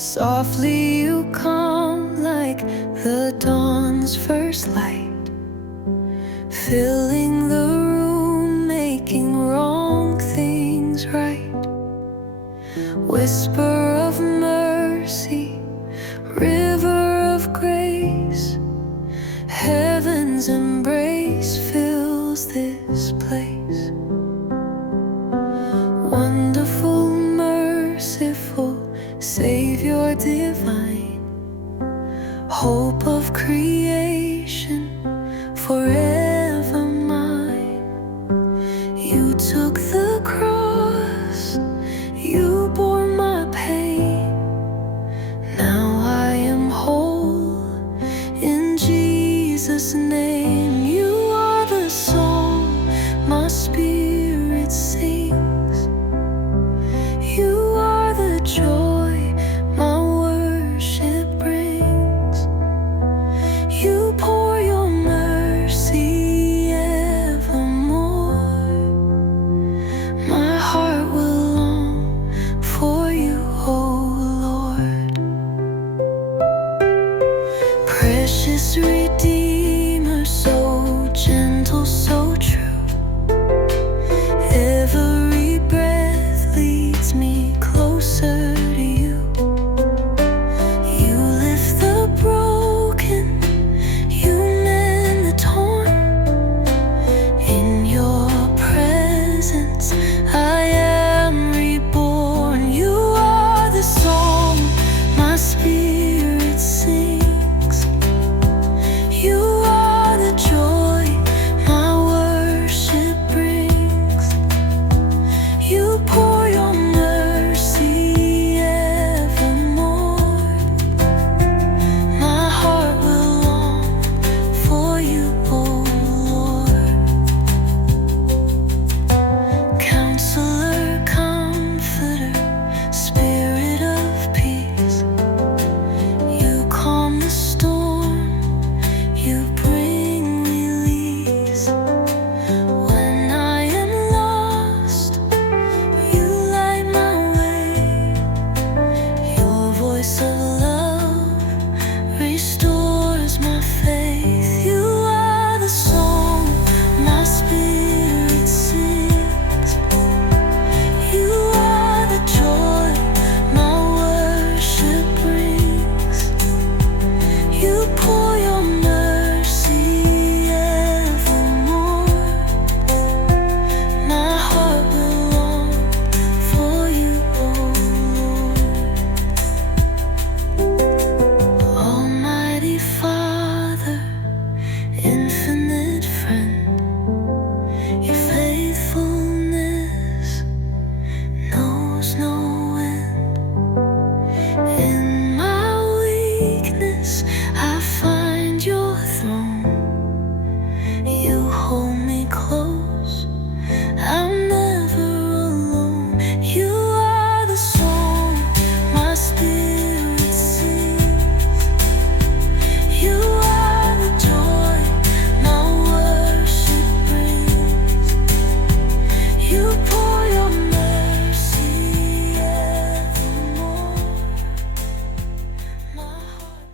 Softly you come like the dawn's first light, filling the room, making wrong things right. Whisper of mercy, river of grace, heaven's embrace fills this place. Wonderful, merciful, Savior divine, hope of creation, forever mine. You took the cross, you bore my pain. Now I am whole in Jesus' name. You are the song my spirit sings. You are the joy my worship brings. You pour your mercy evermore. My heart will long for you, oh Lord. Precious Redeemer, so gentle, so true. Every breath leads me closer to you. You lift the broken, you mend the torn. In your presence I am reborn. You are the song my spirit sings. You are the joy my worship brings. You pour your mercy evermore. My heart will long for you, oh Lord. Counselor, Comforter, Spirit of peace, you calm the storm, you bring release. When I am lost, you light my way. Your voice of love restores my faith. You are the song my spirit sings. You are the joy my worship brings. You pour your mercy evermore. My heart will long for you, oh Lord. Almighty Father, infinite friend, your faithfulness knows no end. In my weakness I find your throne. You hold me close, I'm never alone. You are the song my spirit sings. You are the joy my worship brings. You pour your mercy evermore. My heart.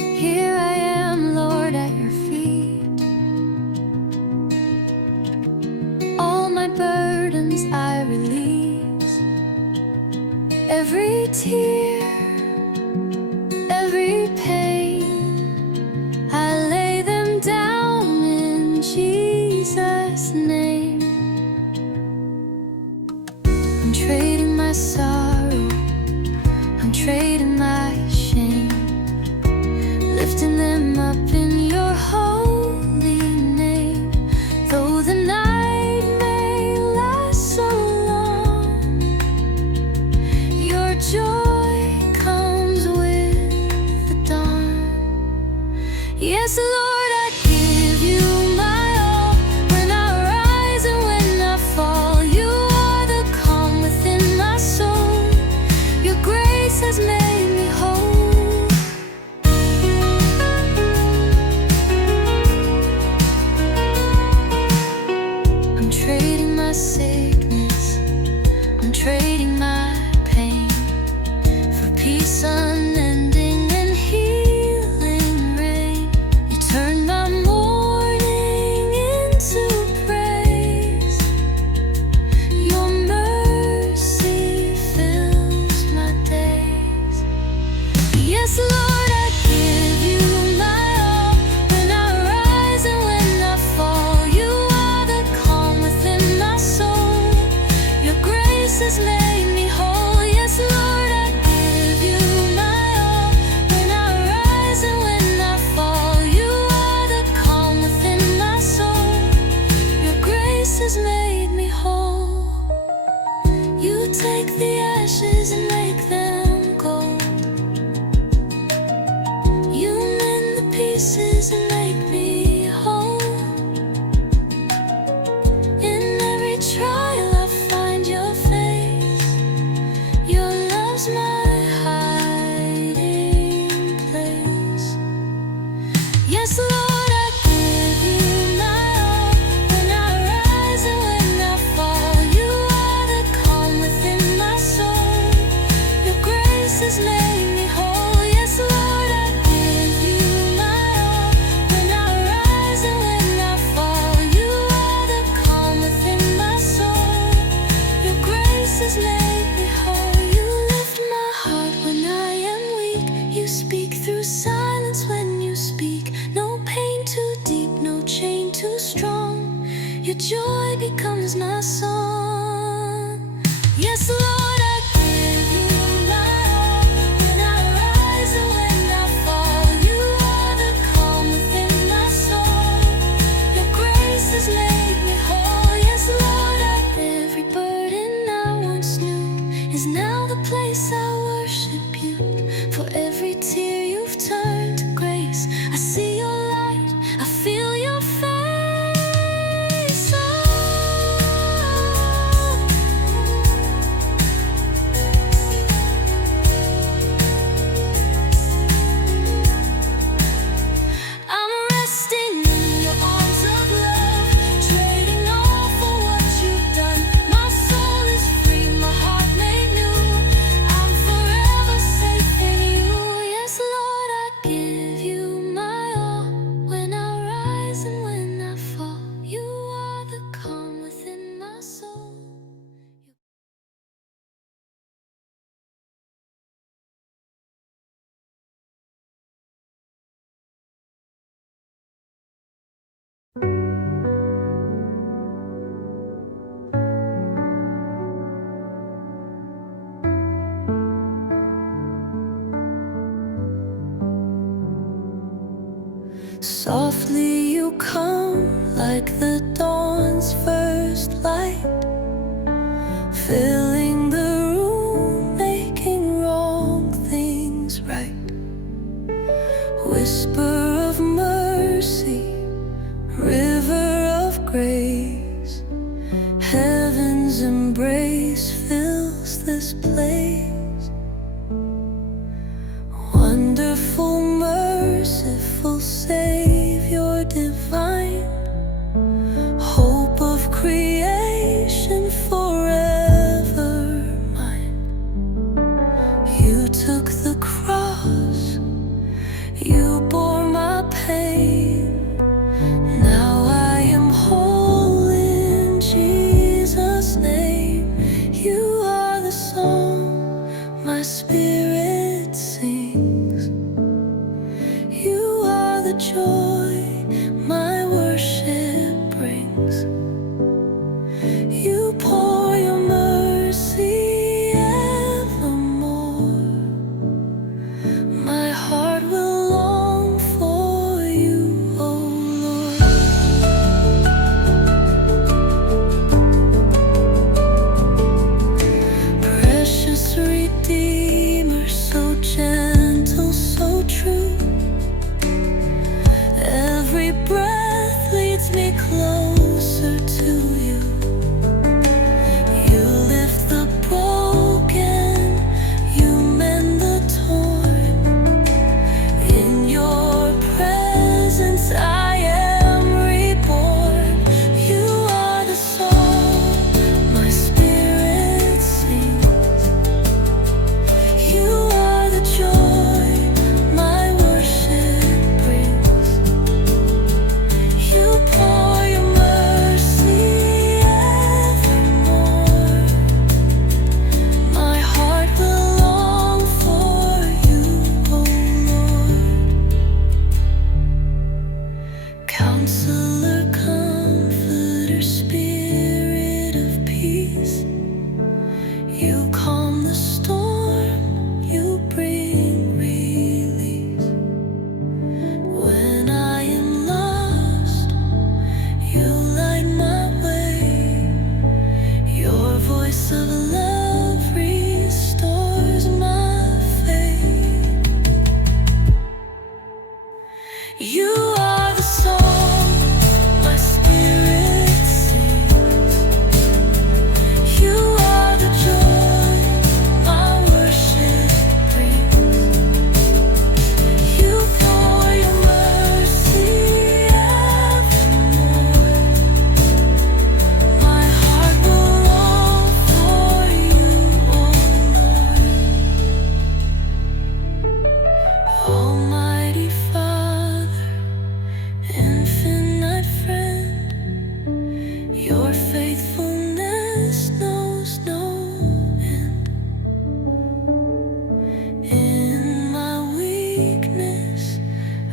Here I am, Lord, at your feet. All my burdens I release. Every tear, every pain, I lay them down in Jesus' name. I'm trading my sorrow, I'm trading my shame, lifting them up in your holy name. Though the night may last so long, your joy comes with the dawn. Yes, Lord, I give you my all. When I rise and when I fall, you are the calm within my soul. Your grace Yes, Lord, I give you my all. When I rise and when I fall, you are the calm within my soul. Your grace has made me whole. Yes, Lord, I give you my all. When I rise and when I fall, you are the calm within my soul. Your grace has made me whole. You take the ashes and make them gold. You mend the pieces and make me whole. In every trial I find your face. Your love's my hiding place. Yes, Lord, I give you my all. When I rise and when I fall, you are the calm within my soul. Your grace has made me whole. Yes, Lord, I give you my all. When I rise and when I fall, you are the calm within my soul. Your grace has made me whole. You lift my heart when I am weak. You speak through silence when you speak. No pain too deep, no chain too strong. Your joy becomes my song. Yes, Lord, I give you my all. When I rise and when I fall, you are the calm within my soul. Your grace has made me whole. Yes, Lord, every burden I once knew is now the place I worship you. For every tear you've turned to grace, I see your light, I feel your face. I'm resting in your arms of love, trading all for what you've done. My soul is free, my heart made new. I'm forever safe in you. Yes, Lord, I give you my all. When I rise and when I fall, you are the calm within my soul. Softly you come like the dawn's first light, filling the room, making wrong things right. Whisper of mercy, river of grace. Heaven's embrace fills this place. Wonderful, merciful Savior divine, hope of creation forever mine. You took the cross, you bore my pain. Now I am whole in Jesus' name. You are the song my spirit sings.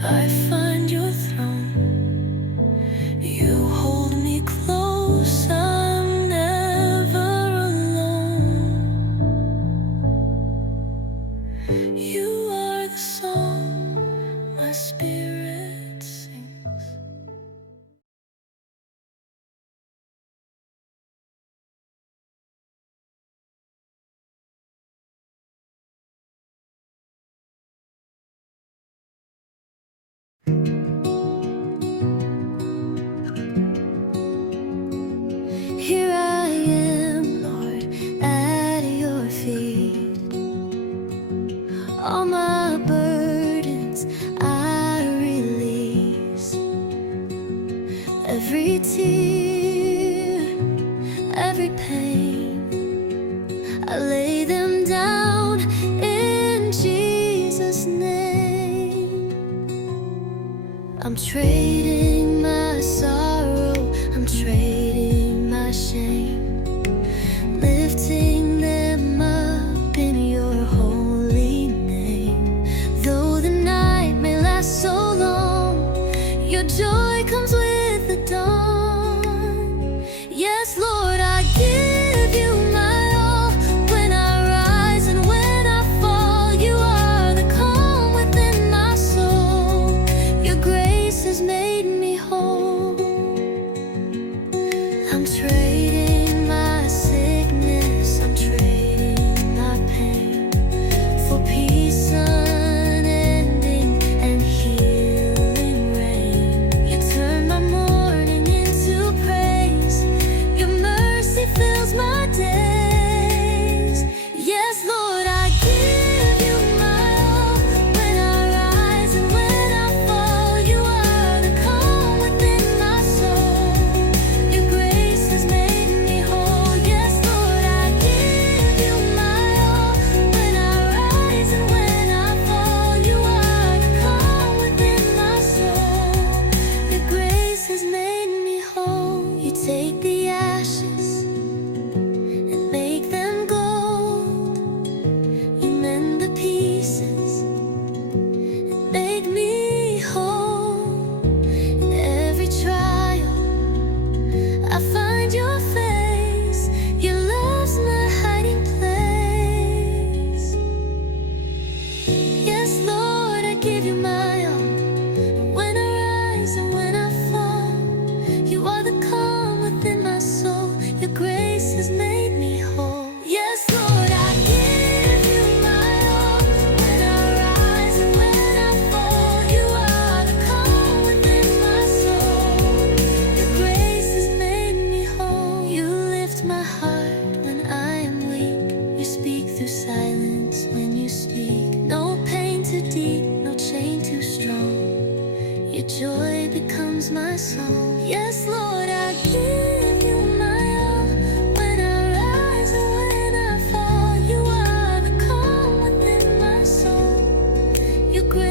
I find your throne. You hold me close, I'm never alone. You are the song my spirit sings. Here I am, Lord, at your feet. All my burdens I release. Every tear, every pain, I lay them down in Jesus' name. I'm trading my sorrow, I'm trading my shame, lifting them up in your holy name. Though the night may last so long, your joy comes with the dawn. Yes, Lord, I give you my all. When I rise and when I fall, you are the calm within my soul. Your grace has made me whole. I'm trading my sickness, I'm trading my pain for peace unending and healing rain. You turn my mourning into praise, your mercy fills my days. Yes, Lord, I give you my all. When I rise and when I fall, you are the calm within my soul. Your grace has made me whole. Yes, Lord, I give you my all. When I rise and when I fall, you are the calm within my soul. Your grace has made me whole. You take the ashes and make them gold. You mend the pieces and make me whole. In every trial, I find your face. Your love's my hiding place. Yes, Lord, I give you my all. When I rise and when I fall, you are the calm within my soul. Your grace has made me whole. Yes, Lord, I give you my all. When I rise and when I fall, you are the calm within my soul. Your grace has made me whole. You lift my heart when I am weak. You speak through silence when you speak. No pain too deep, no chain too strong. Your joy becomes my song. Yes, Lord, I give you my all. When I rise and when I fall, you are the calm within my soul. Your grace